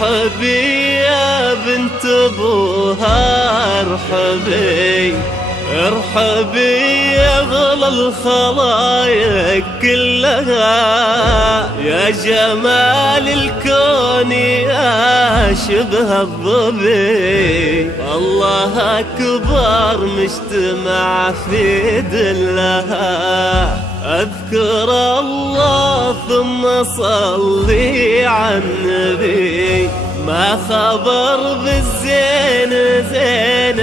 ارحبي يا بنت ابوها ارحبي، ارحبي يا اغلى الخلايق كلها، يا جمال الكون يا شبه الظبي، الله اكبر مجتمع في دلها، اذكر الله ثم صلي على النبي، ما خبر بالزين زين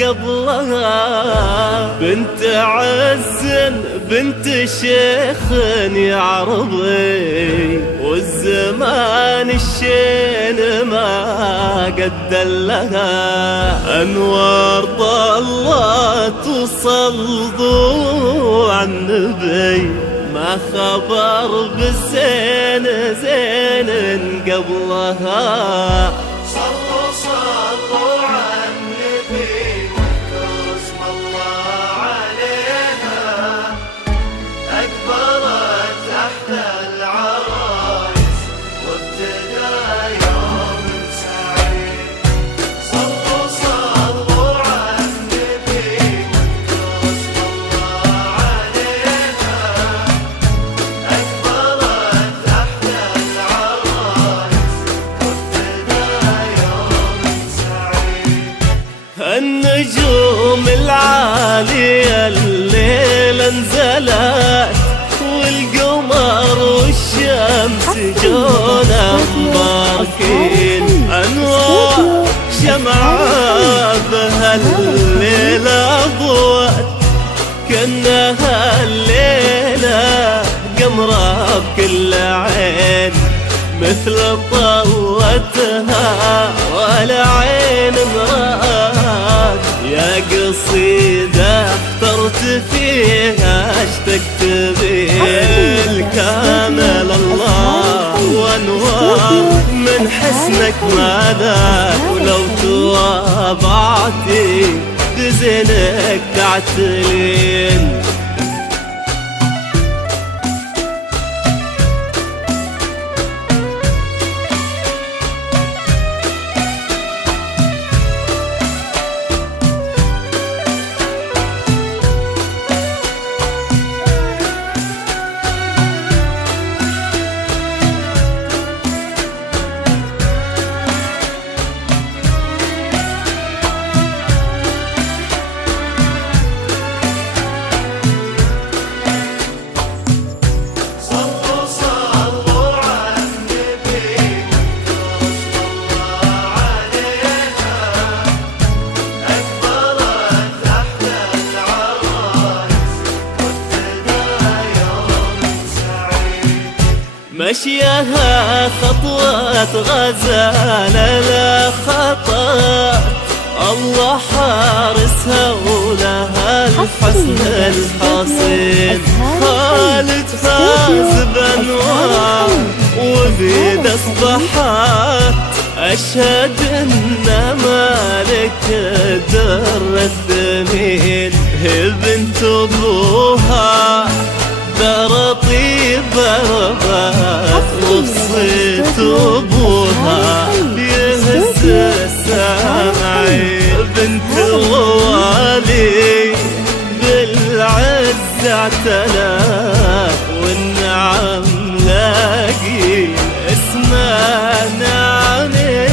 قبلها، بنت عز بنت شيخ يعرضي، والزمان الشين ما قد لها، انوار الله تصلوا على النبي، ما خبر بالزين زين قبلها. صلوا صلوا على النبي واسم الله عليها، أكبرت تحت العرايس وابتدى يوم سعيد. صلوا صلوا على النبي واسم الله عليها، أكبرت تحت العرايس وابتدى يوم سعيد. النجوم العالية الليلة انزلت، والقمر والشمس جونا مباركين، أنوار شمعة بهالليلة ضوت، كأنها الليلة قمرة بكل عين، مثل طلتها ولا عين مرات، يا قصيدة اخترت فيها اشتقت بالكامل الله، وانوار من حسنك ماذا، ولو تواضعتي بزينك تعتلين. مشيها خطوة غزالة لا خطأ، الله حارسها ولها الحسن الحصين، خالد فاز بأنوار وبيد أصبحت، أشهد إن مالك الدر الثمين، هي بنت أبوها دار طيبة ربات، وبصيت أبوها يهز السامعين، بنت الغوالي بالعز اعتلاف، والنعم لاقي اسمها نعمين.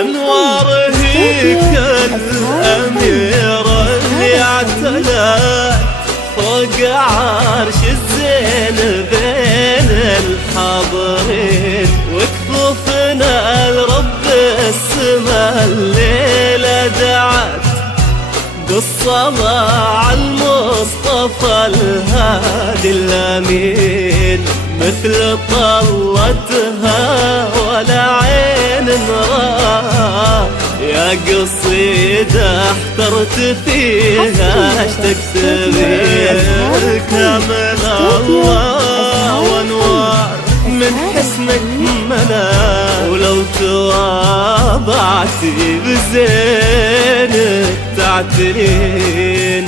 أنوار هيك الأميرة اللي اعتلت فوق عرش الزين بين حاضرين وكفوفنا لرب السما الليلة دعت بالصلاة على المصطفى الهادي الأمين، مثل طلتها ولا عين راه، يا قصيدة احترت فيها اشتقت بيها كامل الله وانوار من حسنك ملا، ولو تواضعتي بزينك تعترين